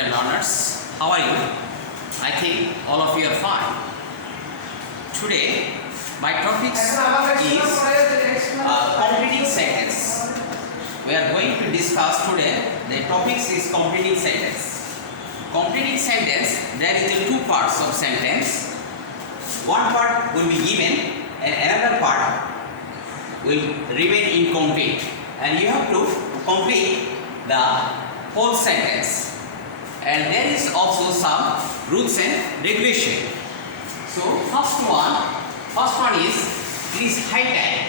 dear learners. How are you? I think all of you are fine. Today, my topic is completing sentence. We are going to discuss today. The topic is completing sentence. Completing sentence, there is two parts of sentence. One part will be given and another part will remain incomplete. And you have to complete the whole sentence. And there is also some rules and regulation. So first one is it is high time.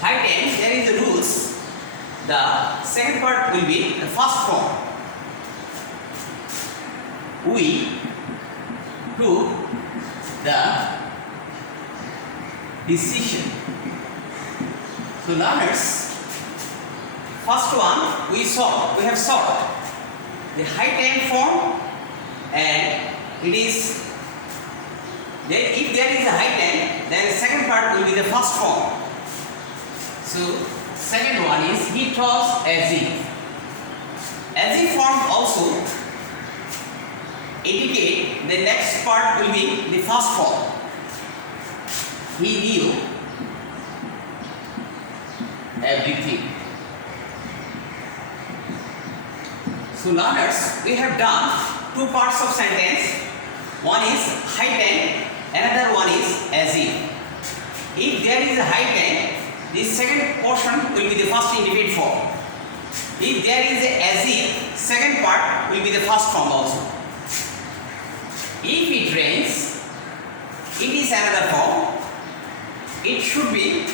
High time, there is the rules. The second part will be the first form. We took the decision. So learners, first one we have solved the high time form, and it is then if there is a high time, then the second part will be the first form. So second one is he talks as if. As if form also indicate the next part will be the first form. He knew everything. So learners, we have done two parts of sentence. One is high time, another one is as if. If there is a high time, this second portion will be the first indefinite form. If there is a as if, second part will be the first form also. If it rains, it is another form. It should be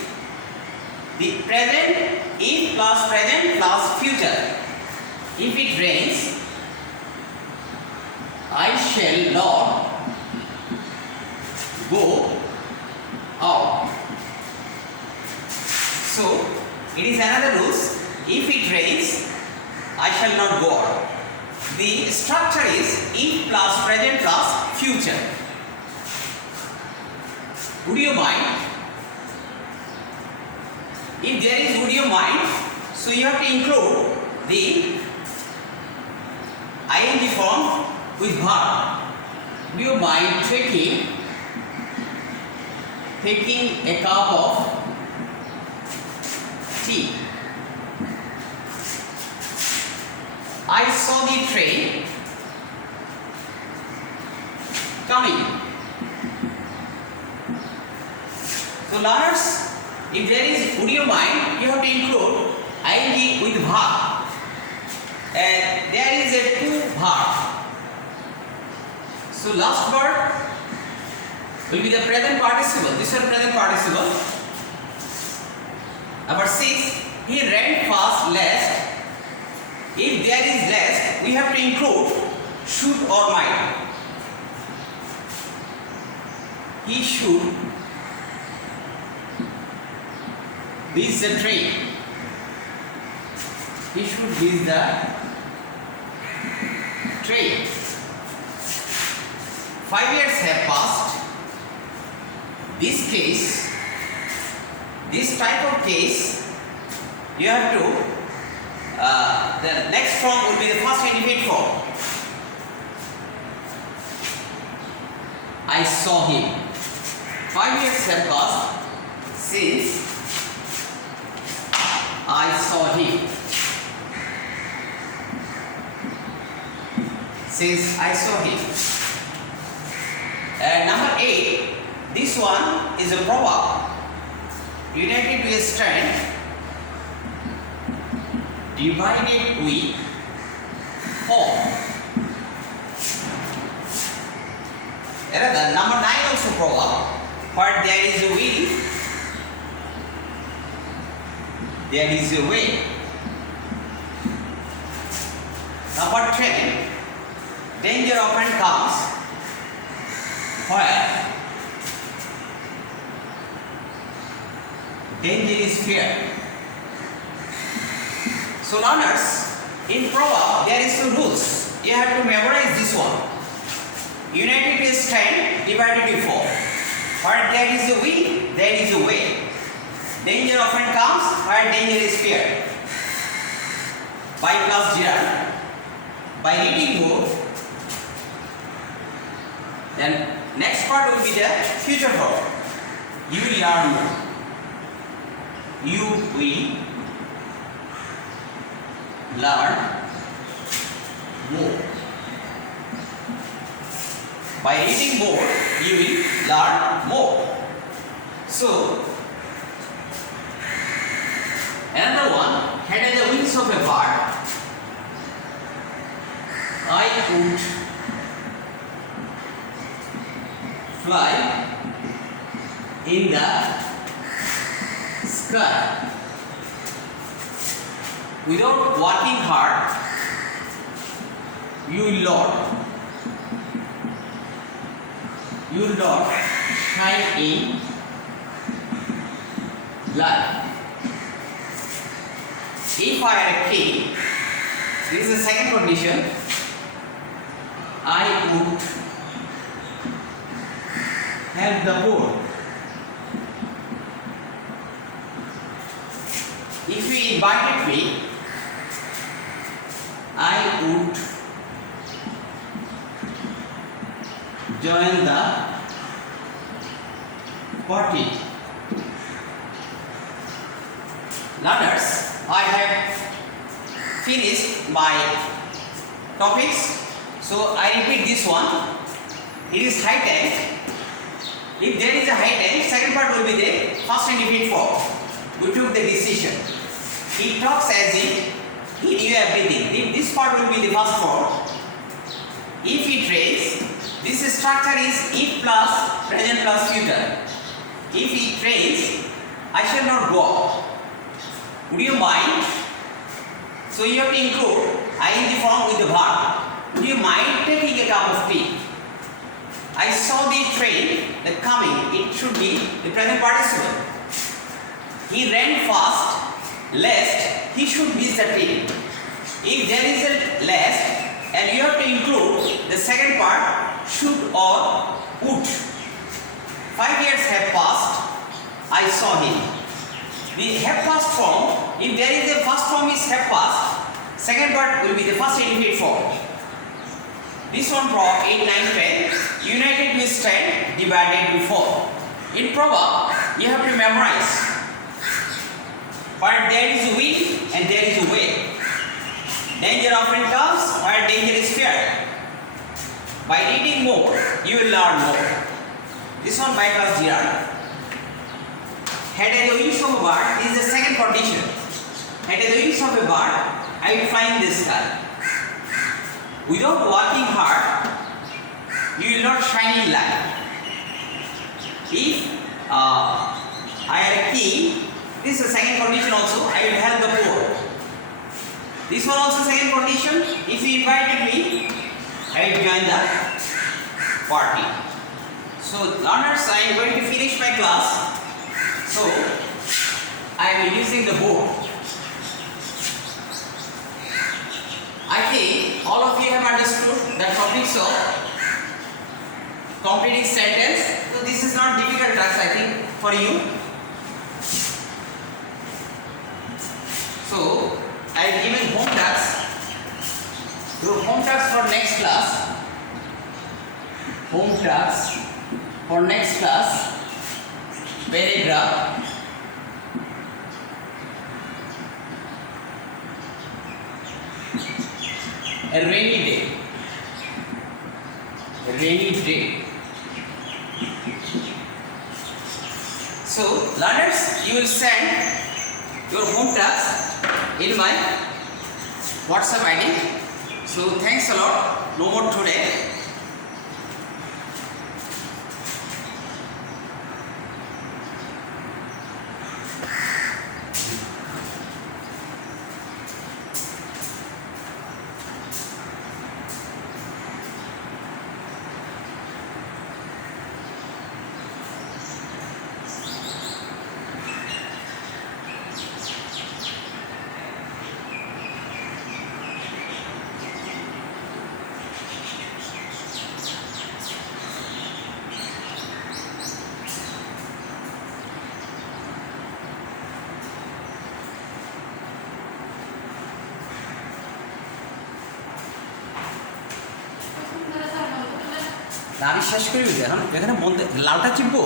the present if plus present plus future. If it rains, I shall not go out. So it is another rules. If it rains, I shall not go out. The structure is if plus present plus future. Would you mind? If there is would you mind, so you have to include the ing form with verb. Would you mind taking a cup of tea? I saw the train coming. So learners, if there is would you mind, you have to include ing with verb. And there is a two verb. So last word will be the present participle. This is present participle. Number 6, he ran fast lest. If there is lest, we have to include should or might. He should miss the train. He should miss the train. 5 years have passed. This type of case, you have to, the next form will be the first indefinite form. I saw him. 5 years have passed since I saw him. Since I saw him. Number 8, this one is a proverb. United we stand, divided we fall. Another number 9 also proverb. Where there is a will, there is a way. Number 10, danger often comes where danger is fear. So learners, in proverb there is two rules. You have to memorize this one. United we stand, divided we fall. Where there is a will, there is a way. Danger often comes where danger is feared. by plus Gerard. By reading more, then next part will be the future form. You will learn more. You will learn more. By reading more, you will learn more. So, another one, had the wings of a bird, I would fly in the sky. Without working hard, you will not shine in life. If I are a king, this is the second condition, I would help the poor. If you invited me, I would join the party. Learners, I have finished my topics, so I repeat this one. It is high tank. If there is a high tank, second part will be the first and repeat form. We took the decision. He talks as if he knew everything. This part will be the first form. If it rains, this structure is if plus present plus future. If it rains, I shall not go out. Would you mind? So you have to include ing form with the verb. Would you mind taking a cup of tea? I saw the train that coming. It should be the present participle. He ran fast lest he should miss the train. If there is a lest, and you have to include the second part, should or would. 5 years have passed, I saw him. The have passed form, if there is a first form is have passed, second part will be the first indefinite form. This one for 8, 9, 10, united means 10, divided before. In proverb, you have to memorize. Where there is a wind and there is a way. Danger often comes where danger is feared. By reading more, you will learn more. This one by plus Gerard. Had I the wings of a bird, this is the second condition. Had I the wings of a bird, I will fly in the sky. Without working hard, you will not shine in light. If I am a king, this is the second condition also, I will help the poor. This one also second condition, if you invited me, I will join the party. So learners, I am going to finish my class. So I am using the board. I think all of you have understood the topics of completing sentence. So this is not difficult task, I think, for you. So I have given home tasks. Your home tasks for next class. Home tasks for next class. Paragraph. A rainy day. A rainy day. So, learners, you will send your home task in my WhatsApp ID. So, thanks a lot. No more today. আমি শেষ করি এখন এখানে বলতে লাউটা চিপবো